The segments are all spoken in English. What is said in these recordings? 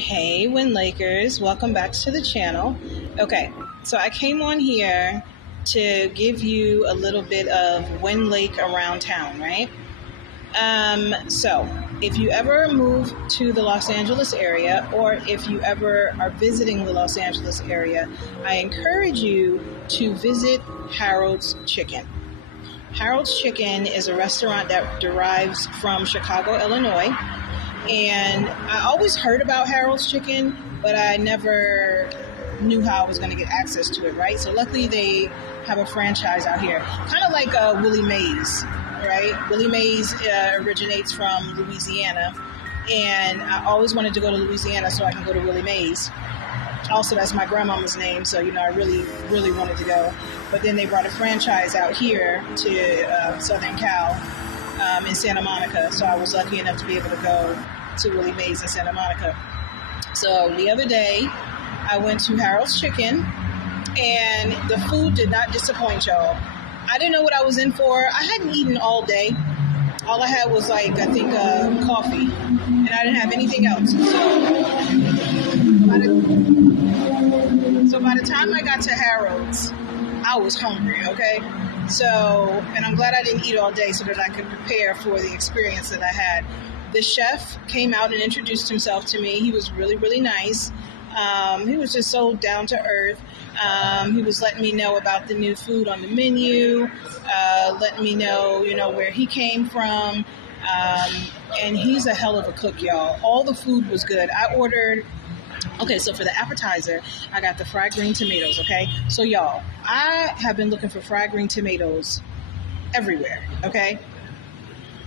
Hey, WinLakers, welcome back to the channel. Okay, so I came on here to give you a little bit of WinLake around town, right? So if you ever move to the Los Angeles area, or if you ever are visiting the Los Angeles area, I encourage you to visit Harold's Chicken. Harold's Chicken is a restaurant that derives from Chicago, Illinois. And I always heard about Harold's Chicken, but I never knew how I was going to get access to it, right? So luckily they have a franchise out here, kind of like Willie Mays, right? Willie Mays originates from Louisiana, and I always wanted to go to Louisiana so I can go to Willie Mays. Also, that's my grandmama's name, so, I really, really wanted to go. But then they brought a franchise out here to Southern Cal. In Santa Monica, so I was lucky enough to be able to go to Willie Mays in Santa Monica. So the other day, I went to Harold's Chicken, and the food did not disappoint, y'all. I didn't know what I was in for. I hadn't eaten all day. All I had was coffee, and I didn't have anything else. So by the time I got to Harold's, I was hungry, okay? So, and I'm glad I didn't eat all day so that I could prepare for the experience that I had. The chef came out and introduced himself to me. He was really, really nice. He was just so down to earth. He was letting me know about the new food on the menu, letting me know, where he came from. And he's a hell of a cook, y'all. All the food was good. Okay, so for the appetizer, I got the fried green tomatoes, okay? So, y'all, I have been looking for fried green tomatoes everywhere, okay?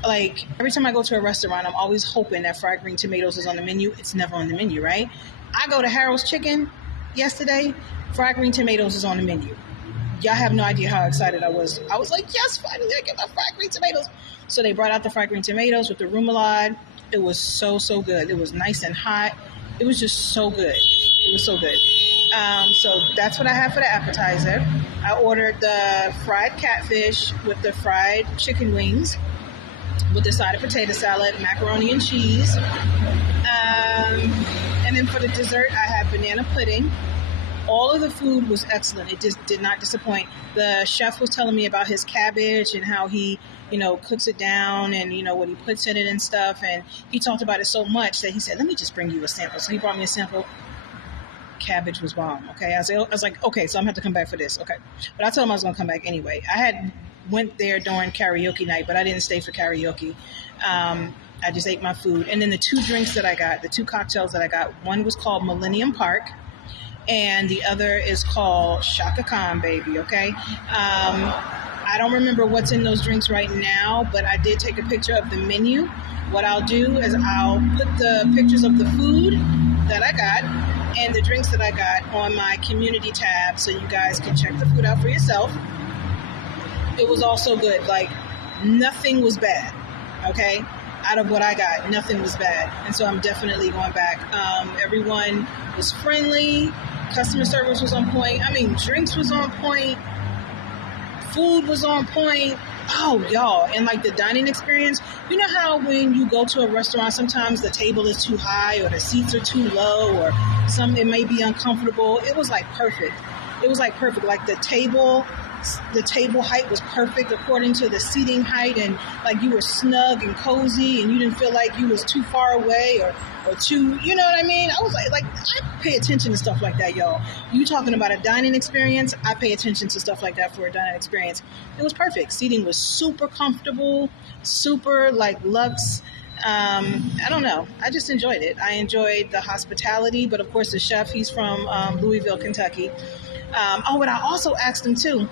Like, every time I go to a restaurant, I'm always hoping that fried green tomatoes is on the menu. It's never on the menu, right? I go to Harold's Chicken yesterday, fried green tomatoes is on the menu. Y'all have no idea how excited I was. I was like, yes, finally, I get my fried green tomatoes. So they brought out the fried green tomatoes with the remoulade. It was so, so good. It was nice and hot. It was just so good. It was so good. So that's what I had for the appetizer. I ordered the fried catfish with the fried chicken wings with the side of potato salad, macaroni and cheese. And then for the dessert, I had banana pudding. All of the food was excellent. It just did not disappoint. The chef was telling me about his cabbage and how he, cooks it down and, what he puts in it and stuff. And he talked about it so much that he said, let me just bring you a sample. So he brought me a sample. Cabbage was bomb. Okay. I was like, okay, so I'm going to have to come back for this. Okay. But I told him I was going to come back anyway. I had went there during karaoke night, but I didn't stay for karaoke. I just ate my food. And then the two drinks that I got, the two cocktails that I got, one was called Millennium Park. And the other is called Shaka Khan, baby, okay? I don't remember what's in those drinks right now, but I did take a picture of the menu. What I'll do is I'll put the pictures of the food that I got and the drinks that I got on my community tab so you guys can check the food out for yourself. It was all so good. Like, nothing was bad, okay? Out of what I got, nothing was bad. And so I'm definitely going back. Everyone was friendly. Customer service was on point. Drinks was on point. Food was on point. Oh, y'all. And the dining experience, you know how when you go to a restaurant, sometimes the table is too high or the seats are too low or it may be uncomfortable. It was perfect. It was perfect. The table height was perfect according to the seating height, and you were snug and cozy and you didn't feel like you was too far away or too, you know what I mean? I was like I pay attention to stuff like that, y'all. You talking about a dining experience, I pay attention to stuff like that for a dining experience. It was perfect. Seating was super comfortable, super luxe. I don't know. I just enjoyed it. I enjoyed the hospitality, but of course the chef, he's from Louisville, Kentucky. And I also asked him too,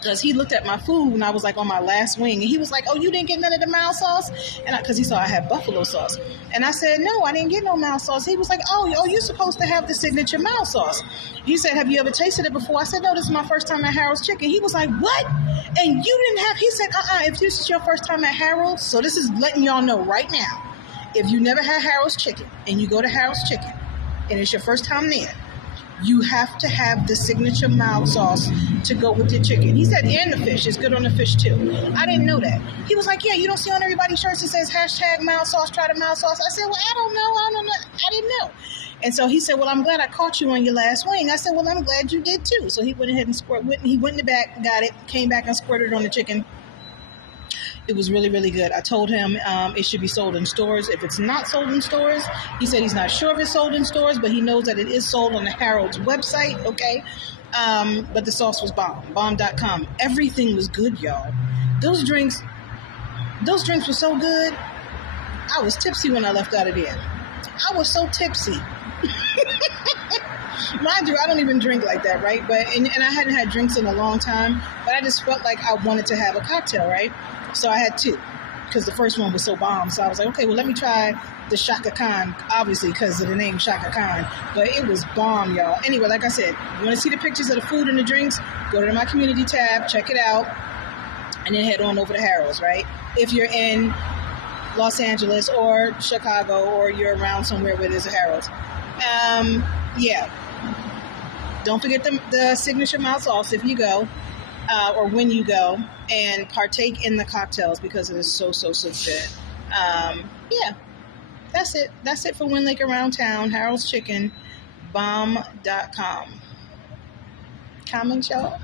because he looked at my food when I was on my last wing, and he was like, oh, you didn't get none of the mild sauce? And because he saw I had buffalo sauce. And I said, no, I didn't get no mild sauce. He was like, oh, you're supposed to have the signature mild sauce. He said, have you ever tasted it before? I said, no, this is my first time at Harold's Chicken. He was like, what? And you didn't have, he said, if this is your first time at Harold's, so this is letting y'all know right now, if you never had Harold's Chicken and you go to Harold's Chicken and it's your first time there, You have to have the signature mild sauce to go with your chicken. He said, and the fish. It's good on the fish too. I didn't know that. He was like, yeah, you don't see on everybody's shirts it says hashtag mild sauce, try the mild sauce. I said, well, I don't know. I didn't know. And so he said, well, I'm glad I caught you on your last wing. I said, well, I'm glad you did too. So he went ahead and he went in the back, got it, came back and squirted it on the chicken. It was really, really good. I told him it should be sold in stores. If it's not sold in stores, he said he's not sure if it's sold in stores, but he knows that it is sold on the Harold's website, okay? But the sauce was bomb.com. Everything was good, y'all. Those drinks were so good. I was tipsy when I left out of there. I was so tipsy. Mind you, I don't even drink like that, right? But and I hadn't had drinks in a long time, but I just felt like I wanted to have a cocktail, right? So I had two, because the first one was so bomb. So I was like, okay, well, let me try the Shaka Khan, obviously because of the name Shaka Khan. But it was bomb, y'all. Anyway, like I said, you want to see the pictures of the food and the drinks, go to my community tab, check it out, and then head on over to Harold's, right? If you're in Los Angeles or Chicago, or you're around somewhere where there's a Harold's. Yeah. Don't forget the signature mild sauce if you go, or when you go, and partake in the cocktails because it is so good. Yeah, that's it. That's it for WinLake Around Town. Harold's Chicken, bomb.com. Comment, y'all.